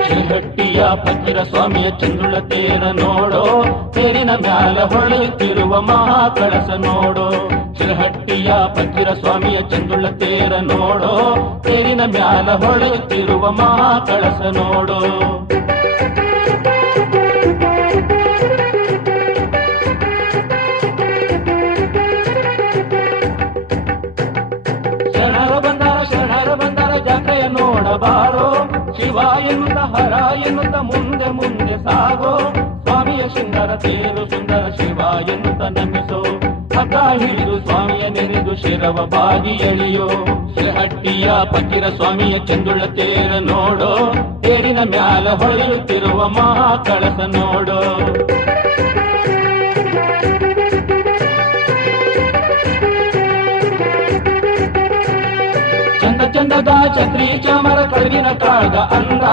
ಶಿರಹಟ್ಟಿಯ ಪಂಜಿರ ಸ್ವಾಮಿಯ ಚಂದುಳ ತೇರ ನೋಡೋ, ತೇರಿನ ಮ್ಯಾಲ ಹೊಳೆಯುತ್ತಿರುವ ಮಹಾ ಕಳಸ ನೋಡೋ. ಶ್ರೀಹಟ್ಟಿಯ ಪಂಜಿರ ಸ್ವಾಮಿಯ ಚಂದುಳ ತೇರ ನೋಡೋ, ತೇರಿನ ಮ್ಯಾಲ ಹೊಳೆಯುತ್ತಿರುವ ಮಹಾ ಕಳಸ ನೋಡೋ. ಶರಣರ ಬಂದಾರ ಶರಣರ ಬಂದಾರ ಜಾತ್ರೆಯ ನೋಡಬಾರೋ. ಶಿವ ಎನ್ನುತ್ತ ಹರ ಎನ್ನುತ್ತ ಮುಂದೆ ಮುಂದೆ ಸಾಗೋ. ಸ್ವಾಮಿಯ ಸುಂದರ ತೇರು, ಸುಂದರ ಶಿವ ಎನ್ನುತ್ತ ನಮಿಸೋ. ಹಗ್ಗ ಹಿಡಿದು ಸ್ವಾಮಿಯ ನೆನೆದು ಶಿರವ ಬಾಗಿ ಎಳೆಯೋ. ಶ್ರೀಹಟ್ಟಿಯ ಪಕ್ಕಿರ ಸ್ವಾಮಿಯ ಚಂದುಳ್ಳ ತೇರ ನೋಡೋ. ತೇರಿನ ಮ್ಯಾಲ ಹೊಳೆಯುತ್ತಿರುವ ಮಹಾ ಕಳಸ ನೋಡೋ. ಚಂದದ ಛತ್ರಿ ಚಾಮರ ಕಳಗಿನ ಕಾಳ್ದ ಅಂದ